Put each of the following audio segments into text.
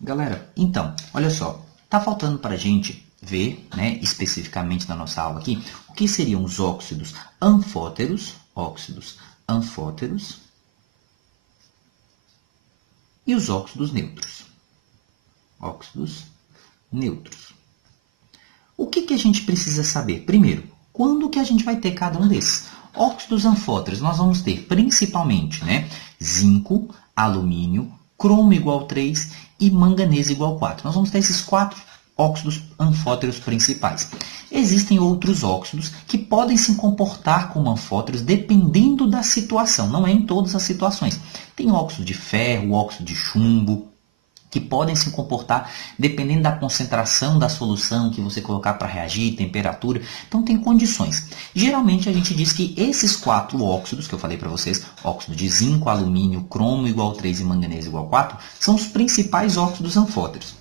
Galera, então, olha só, tá faltando para a gente ver, né, especificamente na nossa aula aqui, o que seriam os óxidos anfóteros, e os óxidos neutros. Óxidos neutros. O que a gente precisa saber? Primeiro, quando que a gente vai ter cada um desses? Óxidos anfóteros, nós vamos ter principalmente, né, zinco, alumínio, cromo igual 3 e manganês igual 4. Nós vamos ter esses 4 óxidos anfóteros principais. Existem outros óxidos que podem se comportar como anfóteros dependendo da situação, não é em todas as situações. Tem óxido de ferro, óxido de chumbo, que podem se comportar dependendo da concentração da solução que você colocar para reagir, temperatura. Então, tem condições. Geralmente, a gente diz que esses 4 óxidos que eu falei para vocês, óxido de zinco, alumínio, cromo igual 3 e manganês igual 4, são os principais óxidos anfóteros.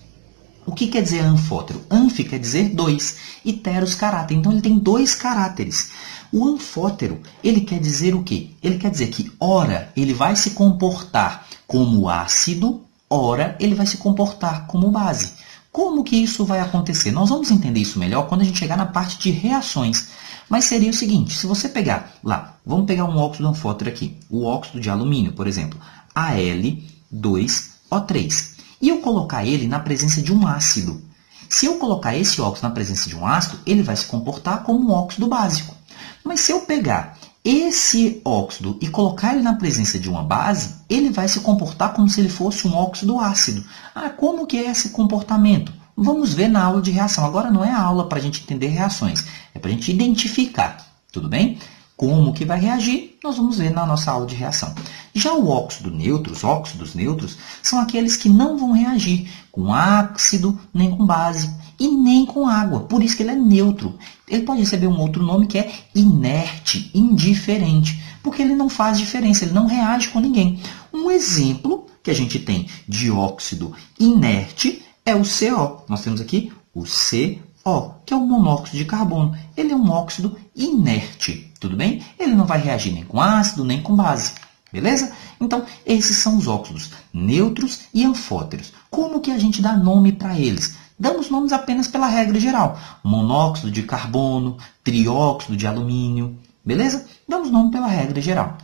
O que quer dizer anfótero? Anfi quer dizer 2 e teros caráter. Então, ele tem 2 caráteres. O anfótero, ele quer dizer o quê? Ele quer dizer que, ora, ele vai se comportar como ácido, ora, ele vai se comportar como base. Como que isso vai acontecer? Nós vamos entender isso melhor quando a gente chegar na parte de reações. Mas seria o seguinte, se você pegar lá, vamos pegar um óxido anfótero aqui, o óxido de alumínio, por exemplo, Al2O3, e eu colocar ele na presença de um ácido. Se eu colocar esse óxido na presença de um ácido, ele vai se comportar como um óxido básico. Mas se eu pegar esse óxido e colocar ele na presença de uma base, ele vai se comportar como se ele fosse um óxido ácido. Ah, como que é esse comportamento? Vamos ver na aula de reação. Agora não é a aula para a gente entender reações, é para a gente identificar, tudo bem? Como que vai reagir, nós vamos ver na nossa aula de reação. Já o óxido neutro, os óxidos neutros, são aqueles que não vão reagir com ácido, nem com base e nem com água. Por isso que ele é neutro. Ele pode receber um outro nome que é inerte, indiferente, porque ele não faz diferença, ele não reage com ninguém. Um exemplo que a gente tem de óxido inerte é o CO. Nós temos aqui o CO, que é o monóxido de carbono. Ele é um óxido inerte, tudo bem? Ele não vai reagir nem com ácido, nem com base. Beleza? Então, esses são os óxidos neutros e anfóteros. Como que a gente dá nome para eles? Damos nomes apenas pela regra geral. Monóxido de carbono, trióxido de alumínio. Beleza? Damos nome pela regra geral.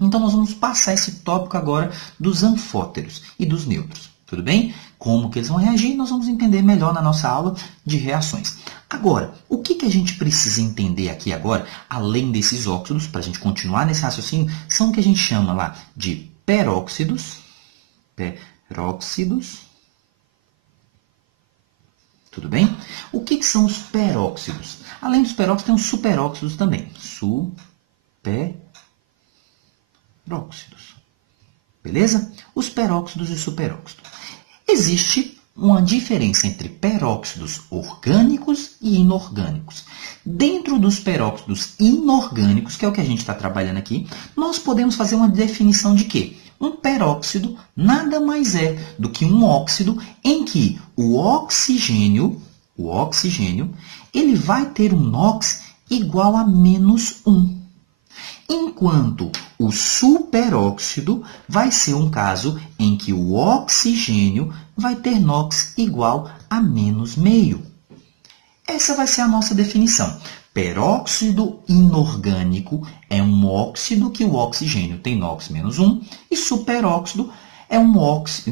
Então, nós vamos passar esse tópico agora dos anfóteros e dos neutros. Tudo bem? Como que eles vão reagir, nós vamos entender melhor na nossa aula de reações. Agora, o que a gente precisa entender aqui agora, além desses óxidos, para a gente continuar nesse raciocínio, são o que a gente chama lá de peróxidos. Tudo bem? O que são os peróxidos? Além dos peróxidos, tem os superóxidos também. Superóxidos. Beleza? Os peróxidos e superóxidos. Existe uma diferença entre peróxidos orgânicos e inorgânicos. Dentro dos peróxidos inorgânicos, que é o que a gente está trabalhando aqui, nós podemos fazer uma definição de quê? Um peróxido nada mais é do que um óxido em que o oxigênio, ele vai ter um NOx igual a -1. Enquanto o superóxido vai ser um caso em que o oxigênio vai ter NOx igual a -0,5. Essa vai ser a nossa definição. Peróxido inorgânico é um óxido que o oxigênio tem NOx -1 e superóxido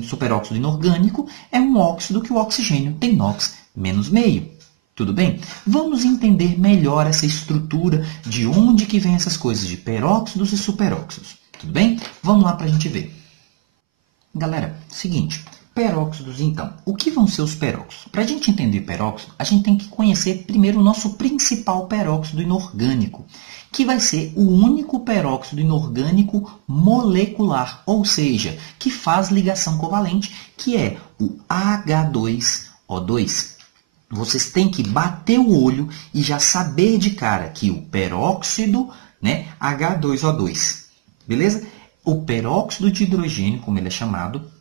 superóxido inorgânico é um óxido que o oxigênio tem NOx -0,5. Tudo bem? Vamos entender melhor essa estrutura de onde que vem essas coisas de peróxidos e superóxidos. Tudo bem? Vamos lá para a gente ver. Galera, seguinte, peróxidos então. O que vão ser os peróxidos? Para a gente entender peróxido, a gente tem que conhecer primeiro o nosso principal peróxido inorgânico, que vai ser o único peróxido inorgânico molecular, ou seja, que faz ligação covalente, que é o H2O2. Vocês têm que bater o olho e já saber de cara que o peróxido, né, H2O2, beleza? O peróxido de hidrogênio, como ele é chamado,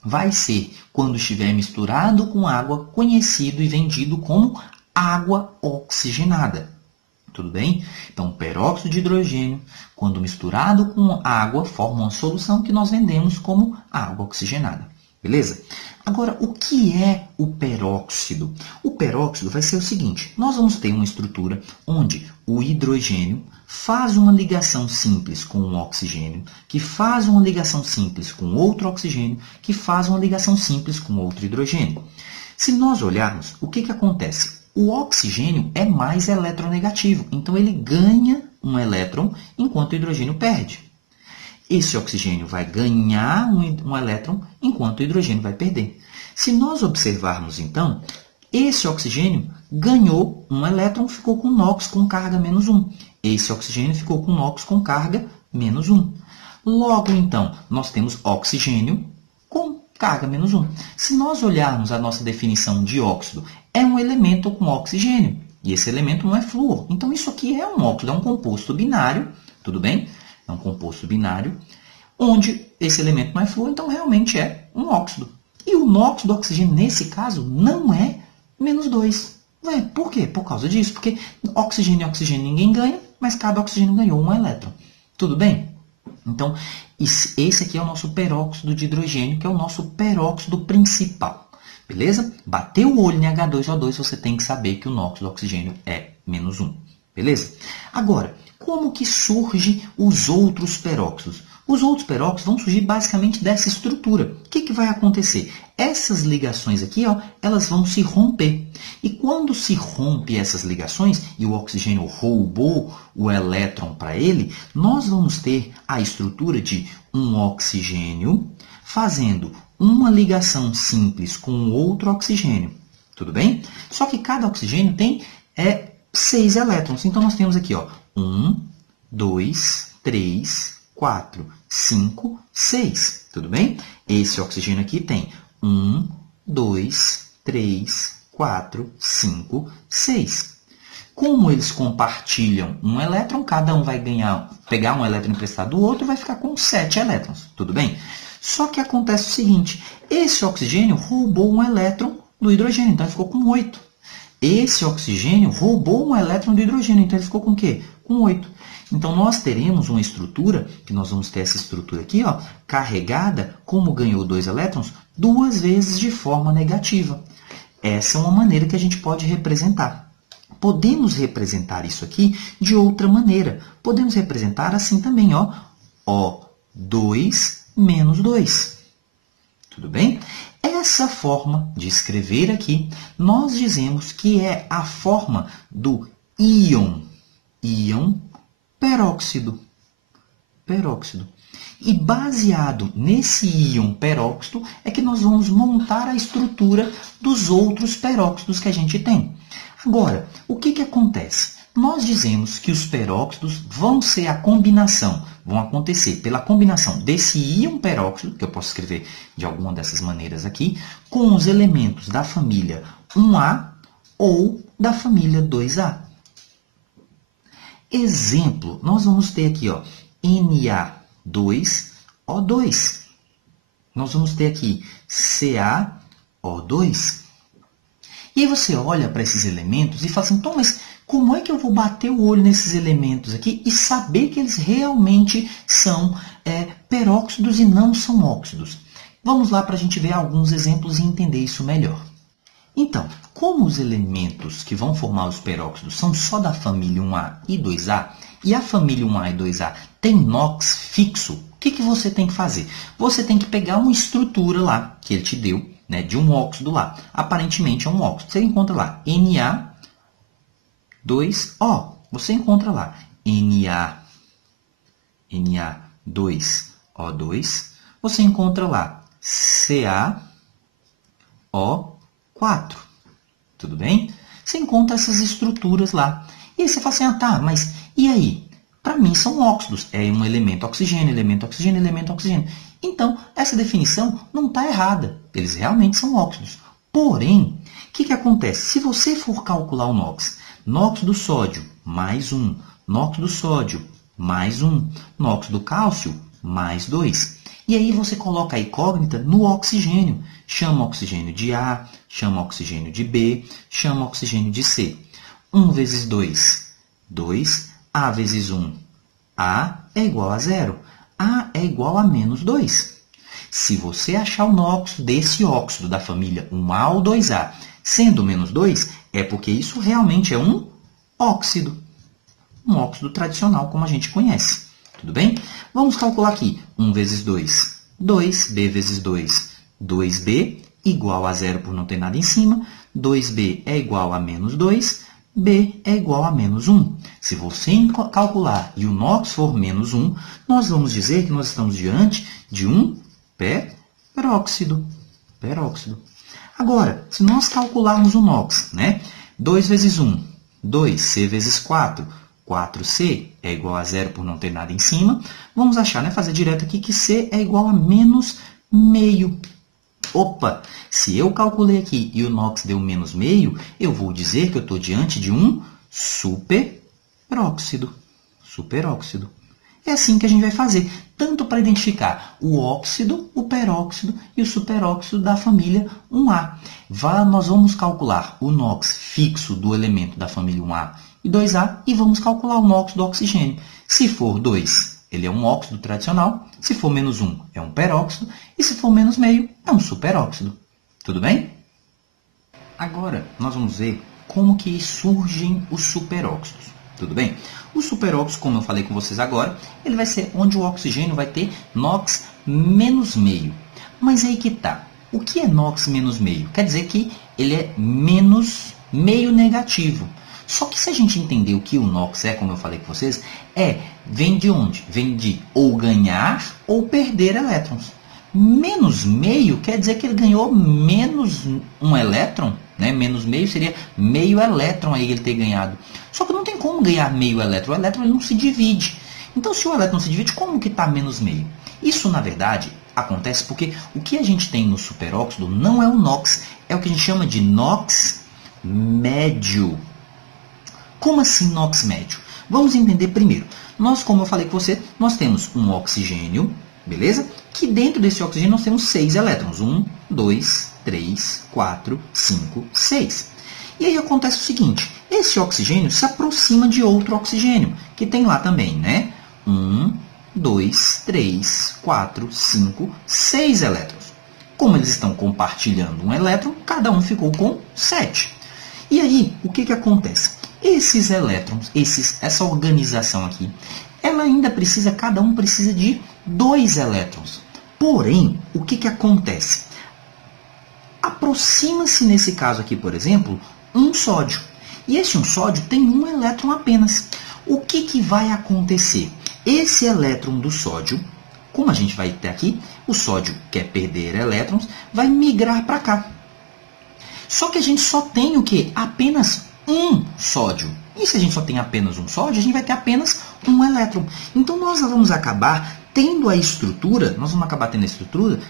vai ser, quando estiver misturado com água, conhecido e vendido como água oxigenada. Tudo bem? Então, o peróxido de hidrogênio, quando misturado com água, forma uma solução que nós vendemos como água oxigenada. Beleza? Agora, o que é o peróxido? O peróxido vai ser o seguinte, nós vamos ter uma estrutura onde o hidrogênio faz uma ligação simples com um oxigênio, que faz uma ligação simples com outro oxigênio, que faz uma ligação simples com outro hidrogênio. Se nós olharmos, o que acontece? O oxigênio é mais eletronegativo, então ele ganha um elétron enquanto o hidrogênio perde. Esse oxigênio vai ganhar um elétron enquanto o hidrogênio vai perder. Se nós observarmos, então, esse oxigênio ganhou um elétron, ficou com NOx com carga -1. Esse oxigênio ficou com NOx com carga -1. Logo, então, nós temos oxigênio com carga -1. Se nós olharmos a nossa definição de óxido, é um elemento com oxigênio. E esse elemento não é flúor. Então, isso aqui é um óxido, é um composto binário, tudo bem? É um composto binário, onde esse elemento não é flúor, então realmente é um óxido. E o NOx do oxigênio, nesse caso, não é -2. Por quê? Por causa disso, porque oxigênio e oxigênio ninguém ganha, mas cada oxigênio ganhou um elétron. Tudo bem? Então, esse aqui é o nosso peróxido de hidrogênio, que é o nosso peróxido principal. Beleza? Bateu o olho em H2O2, você tem que saber que o NOx do oxigênio é -1. Beleza? Agora, como que surgem os outros peróxidos? Os outros peróxidos vão surgir basicamente dessa estrutura. O que vai acontecer? Essas ligações aqui, ó, elas vão se romper. E quando se rompe essas ligações e o oxigênio roubou o elétron para ele, nós vamos ter a estrutura de um oxigênio fazendo uma ligação simples com outro oxigênio. Tudo bem? Só que cada oxigênio tem 6 elétrons. Então, nós temos aqui, ó, 1, 2, 3, 4, 5, 6. Tudo bem? Esse oxigênio aqui tem 1, 2, 3, 4, 5, 6. Como eles compartilham um elétron, cada um vai pegar um elétron emprestado do outro e vai ficar com 7 elétrons. Tudo bem? Só que acontece o seguinte, esse oxigênio roubou um elétron do hidrogênio, então ele ficou com 8. Esse oxigênio roubou um elétron do hidrogênio, então ele ficou com o quê? Com 8. Então, nós teremos uma estrutura, que nós vamos ter essa estrutura aqui, ó, carregada, como ganhou 2 elétrons, 2 vezes de forma negativa. Essa é uma maneira que a gente pode representar. Podemos representar isso aqui de outra maneira. Podemos representar assim também, ó, O2 menos 2. Tudo bem? Essa forma de escrever aqui, nós dizemos que é a forma do íon peróxido. E baseado nesse íon peróxido é que nós vamos montar a estrutura dos outros peróxidos que a gente tem. Agora, o que acontece? Nós dizemos que os peróxidos vão ser a combinação, vão acontecer pela combinação desse íon peróxido, que eu posso escrever de alguma dessas maneiras aqui, com os elementos da família 1A ou da família 2A. Exemplo, nós vamos ter aqui, ó, Na2O2. Nós vamos ter aqui CaO2. E aí você olha para esses elementos e fala assim, então, mas como é que eu vou bater o olho nesses elementos aqui e saber que eles realmente são peróxidos e não são óxidos? Vamos lá para a gente ver alguns exemplos e entender isso melhor. Então, como os elementos que vão formar os peróxidos são só da família 1A e 2A, e a família 1A e 2A tem NOx fixo, o que você tem que fazer? Você tem que pegar uma estrutura lá, que ele te deu, né, de um óxido lá. Aparentemente é um óxido. Você encontra lá Na2O. Você encontra lá Na2O2. Você encontra lá CaO4. Tudo bem? Você encontra essas estruturas lá. E aí você fala assim, ah, tá, mas e aí? Para mim são óxidos. É um elemento oxigênio, elemento oxigênio, elemento oxigênio. Então, essa definição não está errada. Eles realmente são óxidos. Porém, o que acontece? Se você for calcular o NOx, NOx do sódio, mais 1. NOx do sódio, mais 1. NOx do cálcio, mais 2. E aí você coloca a incógnita no oxigênio. Chama oxigênio de A, chama oxigênio de B, chama oxigênio de C. 1 vezes 2, 2. A vezes 1, A é igual a 0. A é igual a -2. Se você achar o NOx desse óxido da família 1A ou 2A sendo menos 2, é porque isso realmente é um óxido. Um óxido tradicional, como a gente conhece. Tudo bem? Vamos calcular aqui. 1 vezes 2, 2b vezes 2, 2b, igual a 0 por não ter nada em cima. 2b é igual a menos 2, b é igual a menos 1. Se você calcular e o NOx for menos 1, nós vamos dizer que nós estamos diante de um peróxido. Agora, se nós calcularmos o NOx, né? 2 vezes 1, 2c vezes 4, 4c é igual a 0 por não ter nada em cima. Vamos achar, né? Fazer direto aqui que c é igual a menos meio. Opa! Se eu calculei aqui e o NOx deu menos meio, eu vou dizer que eu estou diante de um superóxido. É assim que a gente vai fazer, tanto para identificar o óxido, o peróxido e o superóxido da família 1A. Nós vamos calcular o NOx fixo do elemento da família 1A e 2A e vamos calcular o NOx do oxigênio. Se for 2, ele é um óxido tradicional. Se for menos 1, é um peróxido. E se for menos meio, é um superóxido. Tudo bem? Agora, nós vamos ver como que surgem os superóxidos. Tudo bem? O superóxido, como eu falei com vocês agora, ele vai ser onde o oxigênio vai ter NOx menos meio. Mas aí que tá. O que é NOx menos meio? Quer dizer que ele é menos meio negativo. Só que se a gente entender o que o NOx é, como eu falei com vocês, vem de onde? Vem de ou ganhar ou perder elétrons. Menos meio quer dizer que ele ganhou menos um elétron, né? Menos meio seria meio elétron aí ele ter ganhado. Só que não tem como ganhar meio elétron. O elétron ele não se divide. Então, se o elétron não se divide, como que está menos meio? Isso, na verdade, acontece porque o que a gente tem no superóxido não é o NOx, é o que a gente chama de NOx médio. Como assim NOx médio? Vamos entender primeiro. Nós, como eu falei com você, nós temos um oxigênio, beleza? Que dentro desse oxigênio nós temos 6 elétrons. 1, 2, 3, 4, 5, 6. E aí acontece o seguinte, esse oxigênio se aproxima de outro oxigênio, que tem lá também, né? 1, 2, 3, 4, 5, 6 elétrons. Como eles estão compartilhando um elétron, cada um ficou com 7. E aí, o que acontece? Esses elétrons, essa organização aqui, ela ainda precisa, cada um precisa de 2 elétrons. Porém, o que acontece? Aproxima-se, nesse caso aqui, por exemplo, um sódio. E esse um sódio tem um elétron apenas. O que vai acontecer? Esse elétron do sódio, como a gente vai ter aqui, o sódio quer perder elétrons, vai migrar para cá. Só que a gente só tem o quê? Apenas um sódio. E se a gente só tem apenas um sódio, a gente vai ter apenas um elétron. Então, nós vamos acabar tendo a estrutura,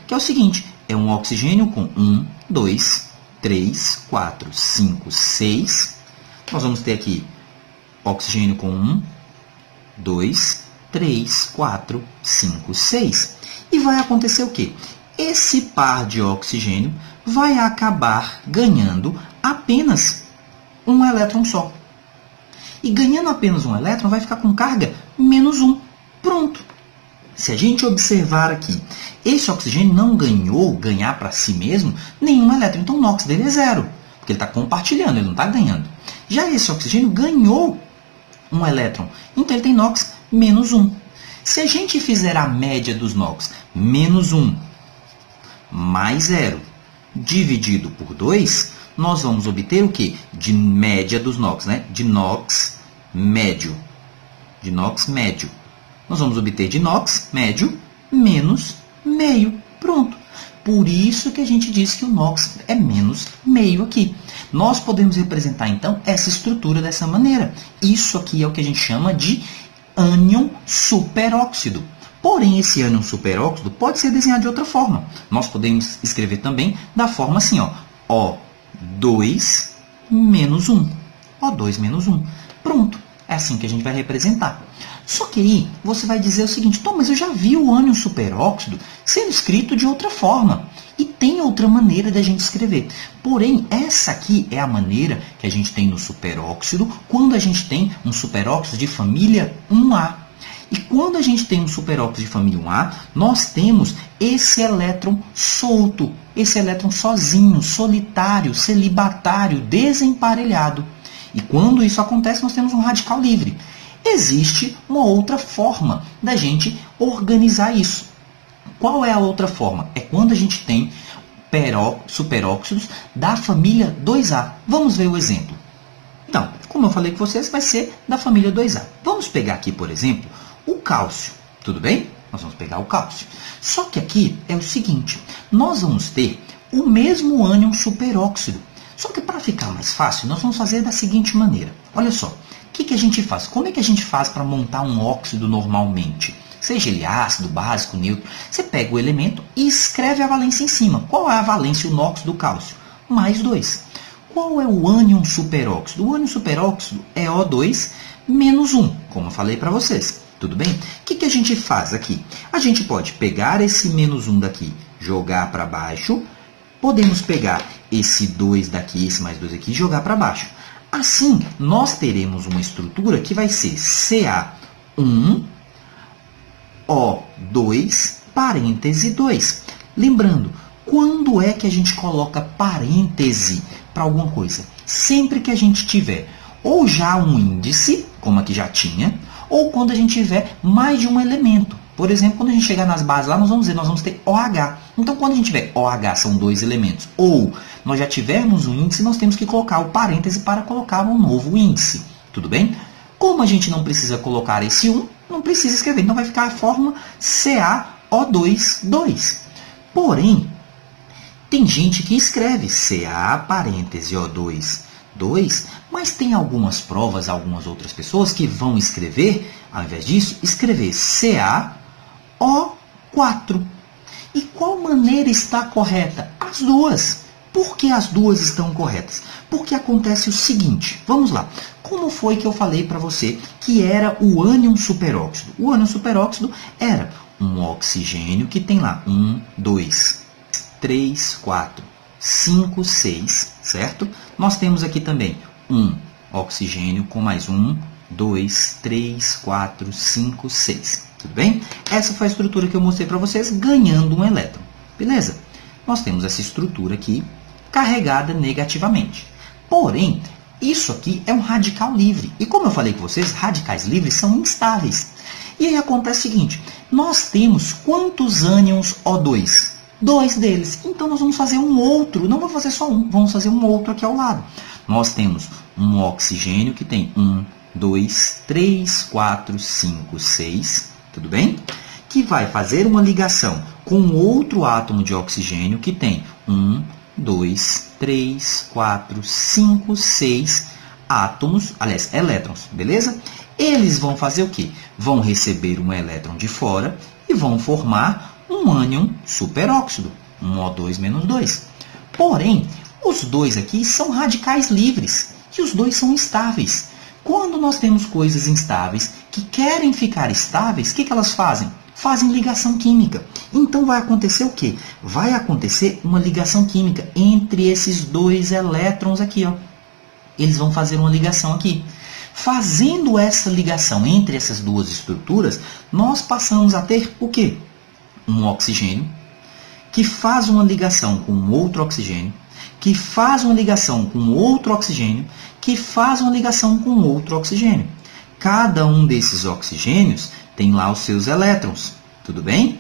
que é o seguinte, é um oxigênio com 1, 2, 3, 4, 5, 6. Nós vamos ter aqui oxigênio com 1, 2, 3, 4, 5, 6. E vai acontecer o quê? Esse par de oxigênio vai acabar ganhando apenas um elétron só. E ganhando apenas um elétron, vai ficar com carga menos 1. Pronto. Se a gente observar aqui, esse oxigênio não ganhar para si mesmo nenhum elétron. Então, o NOx dele é 0, porque ele está compartilhando, ele não está ganhando. Já esse oxigênio ganhou um elétron, então ele tem NOx menos 1. Se a gente fizer a média dos NOx, menos 1 mais 0, dividido por 2, nós vamos obter o quê? De média dos NOx, né? De NOx médio. Nós vamos obter de NOx médio menos meio. Pronto. Por isso que a gente diz que o NOx é menos meio aqui. Nós podemos representar, então, essa estrutura dessa maneira. Isso aqui é o que a gente chama de ânion superóxido. Porém, esse ânion superóxido pode ser desenhado de outra forma. Nós podemos escrever também da forma assim, ó, O2 menos 1. O2 menos 1. Pronto. É assim que a gente vai representar. Só que aí você vai dizer o seguinte, mas eu já vi o ânion superóxido sendo escrito de outra forma. E tem outra maneira da gente escrever. Porém, essa aqui é a maneira que a gente tem no superóxido quando a gente tem um superóxido de família 1A. E quando a gente tem um superóxido de família 1A, nós temos esse elétron solto, esse elétron sozinho, solitário, celibatário, desemparelhado. E quando isso acontece, nós temos um radical livre. Existe uma outra forma da gente organizar isso. Qual é a outra forma? É quando a gente tem superóxidos da família 2A. Vamos ver o exemplo. Então, como eu falei com vocês, vai ser da família 2A. Vamos pegar aqui, por exemplo, o cálcio. Tudo bem? Nós vamos pegar o cálcio. Só que aqui é o seguinte, nós vamos ter o mesmo ânion superóxido. Só que para ficar mais fácil, nós vamos fazer da seguinte maneira. Olha só, o que a gente faz? Como é que a gente faz para montar um óxido normalmente? Seja ele ácido, básico, neutro. Você pega o elemento e escreve a valência em cima. Qual é a valência, o NOx do cálcio? Mais 2. Qual é o ânion superóxido? O ânion superóxido é O2 menos 1, como eu falei para vocês. Tudo bem? O que a gente faz aqui? A gente pode pegar esse menos 1 daqui, jogar para baixo. Podemos pegar esse 2 daqui, esse mais 2 aqui, e jogar para baixo. Assim, nós teremos uma estrutura que vai ser Ca1, O2, parêntese 2. Lembrando, quando é que a gente coloca parêntese para alguma coisa? Sempre que a gente tiver ou já um índice, como aqui já tinha, ou quando a gente tiver mais de um elemento. Por exemplo, quando a gente chegar nas bases lá, nós vamos ter OH. Então, quando a gente tiver OH, são 2 elementos, ou nós já tivermos um índice, nós temos que colocar o parêntese para colocar um novo índice. Tudo bem? Como a gente não precisa colocar esse 1, não precisa escrever. Então, vai ficar a fórmula CaO2, 2. Porém, tem gente que escreve Ca, parêntese, O2, 2, mas tem algumas provas, algumas outras pessoas que vão escrever, ao invés disso, escrever CaO4. E qual maneira está correta? As duas. Por que as duas estão corretas? Porque acontece o seguinte, vamos lá. Como foi que eu falei para você que era o ânion superóxido? O ânion superóxido era um oxigênio que tem lá 1, 2, 3, 4, 5, 6, certo? Nós temos aqui também um oxigênio com mais 1, 2, 3, 4, 5, 6. Tudo bem? Essa foi a estrutura que eu mostrei para vocês, ganhando um elétron. Beleza? Nós temos essa estrutura aqui carregada negativamente. Porém, isso aqui é um radical livre. E como eu falei com vocês, radicais livres são instáveis. E aí acontece o seguinte, nós temos quantos ânions O2? 2 deles. Então, nós vamos fazer um outro. Não vamos fazer só um, vamos fazer um outro aqui ao lado. Nós temos um oxigênio que tem 1, 2, 3, 4, 5, 6. Tudo bem? Que vai fazer uma ligação com outro átomo de oxigênio que tem 1, 2, 3, 4, 5, 6 átomos, aliás, elétrons, beleza? Eles vão fazer o quê? Vão receber um elétron de fora e vão formar um ânion superóxido, um O2 menos 2. Porém, os dois aqui são radicais livres e os dois são estáveis. Quando nós temos coisas instáveis que querem ficar estáveis, o que elas fazem? Fazem ligação química. Então, vai acontecer o quê? Vai acontecer uma ligação química entre esses dois elétrons aqui. Ó. Eles vão fazer uma ligação aqui. Fazendo essa ligação entre essas duas estruturas, nós passamos a ter o quê? Um oxigênio que faz uma ligação com outro oxigênio, que faz uma ligação com outro oxigênio, que faz uma ligação com outro oxigênio. Cada um desses oxigênios tem lá os seus elétrons, tudo bem?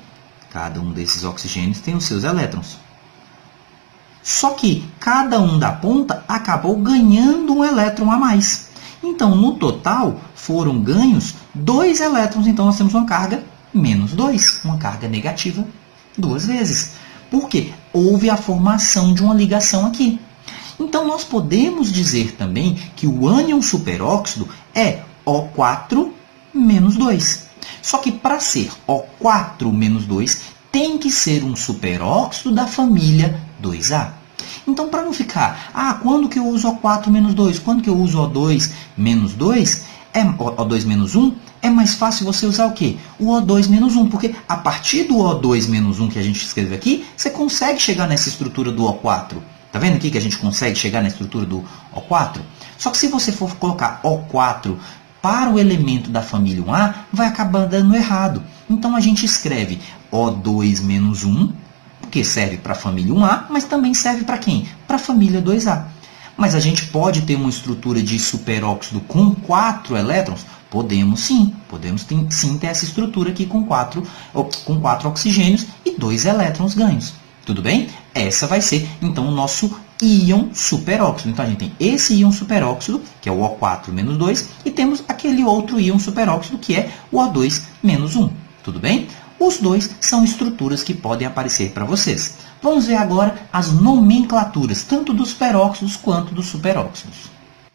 Cada um desses oxigênios tem os seus elétrons. Só que cada um da ponta acabou ganhando um elétron a mais. Então, no total, foram ganhos 2 elétrons. Então, nós temos uma carga menos 2, uma carga negativa 2 vezes. Por quê? Houve a formação de uma ligação aqui. Então, nós podemos dizer também que o ânion superóxido é O4 menos 2. Só que para ser O4 menos 2, tem que ser um superóxido da família 2A. Então, para não ficar, quando que eu uso O4 menos 2? Quando que eu uso O2 menos 2? O2 menos 1, é mais fácil você usar o quê? O O2 menos 1, porque a partir do O2 menos 1 que a gente escreveu aqui, você consegue chegar nessa estrutura do O4. Tá vendo aqui que a gente consegue chegar na estrutura do O4? Só que se você for colocar O4 para o elemento da família 1A, vai acabar dando errado. Então, a gente escreve O2 menos 1, que serve para a família 1A, mas também serve para quem? Para a família 2A. Mas a gente pode ter uma estrutura de superóxido com 4 elétrons? Podemos sim, sim ter essa estrutura aqui com 4 oxigênios e 2 elétrons ganhos. Tudo bem? Essa vai ser, então, o nosso íon superóxido. Então, a gente tem esse íon superóxido, que é o O4 menos 2, e temos aquele outro íon superóxido, que é o O2 menos 1. Tudo bem? Os dois são estruturas que podem aparecer para vocês. Vamos ver agora as nomenclaturas, tanto dos peróxidos quanto dos superóxidos.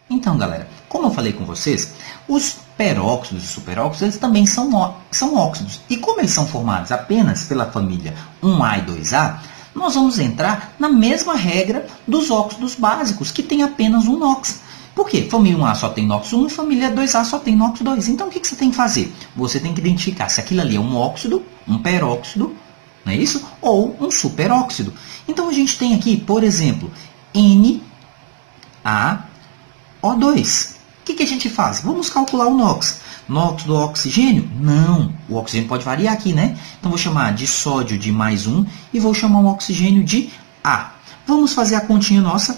Então, galera, como eu falei com vocês, os peróxidos e superóxidos eles também são óxidos. E como eles são formados apenas pela família 1A e 2A, nós vamos entrar na mesma regra dos óxidos básicos, que tem apenas um NOx. Por quê? Família 1A só tem NOx 1 e família 2A só tem NOx 2. Então, o que você tem que fazer? Você tem que identificar se aquilo ali é um óxido, um peróxido, não é isso? Ou um superóxido. Então, a gente tem aqui, por exemplo, NaO2. O que a gente faz? Vamos calcular o NOx. NOx do oxigênio? Não. O oxigênio pode variar aqui, né? Então, vou chamar de sódio de mais 1 e vou chamar o oxigênio de A. Vamos fazer a continha nossa.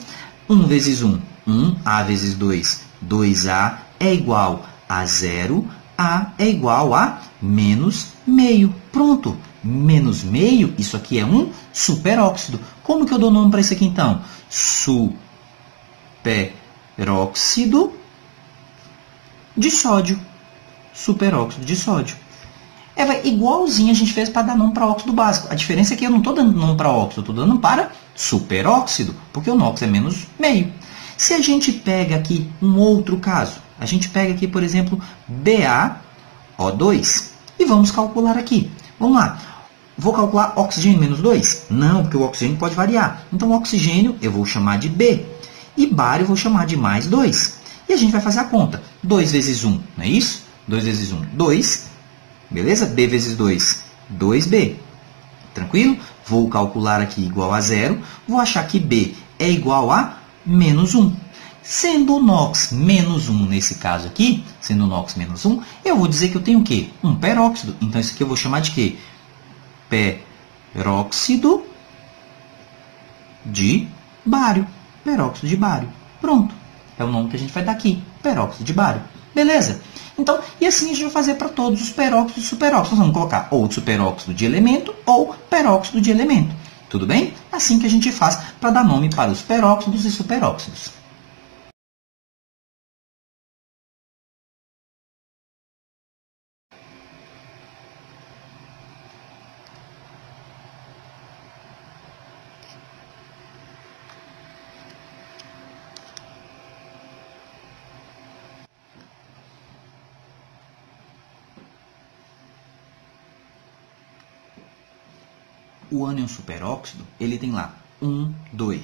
1 vezes 1, 1. A vezes 2, 2A é igual a 0. A é igual a menos meio. Pronto. Menos meio, isso aqui é um superóxido. Como que eu dou nome para isso aqui, então? Superóxido de sódio. Superóxido de sódio. É igualzinho a gente fez para dar nome para óxido básico. A diferença é que eu não estou dando nome para óxido, eu estou dando para superóxido, porque o NOx é menos meio. Se a gente pega aqui um outro caso, a gente pega aqui, por exemplo, BaO2 e vamos calcular aqui. Vamos lá. Vou calcular oxigênio menos 2? Não, porque o oxigênio pode variar. Então, o oxigênio eu vou chamar de B. E bário eu vou chamar de mais 2. E a gente vai fazer a conta. 2 vezes 1, não é isso? 2 vezes 1, 2. Beleza? B vezes 2, 2B. Tranquilo? Vou calcular aqui igual a 0. Vou achar que B é igual a menos 1. Sendo o NOx menos 1 nesse caso aqui, sendo o NOx menos 1, eu vou dizer que eu tenho o quê? Um peróxido. Então, isso aqui eu vou chamar de quê? Peróxido de bário. Peróxido de bário. Pronto. É o nome que a gente vai dar aqui. Peróxido de bário. Beleza? Então, e assim a gente vai fazer para todos os peróxidos e superóxidos. Nós vamos colocar ou superóxido de elemento ou peróxido de elemento. Tudo bem? Assim que a gente faz para dar nome para os peróxidos e superóxidos. O ânion superóxido, ele tem lá 1, 2.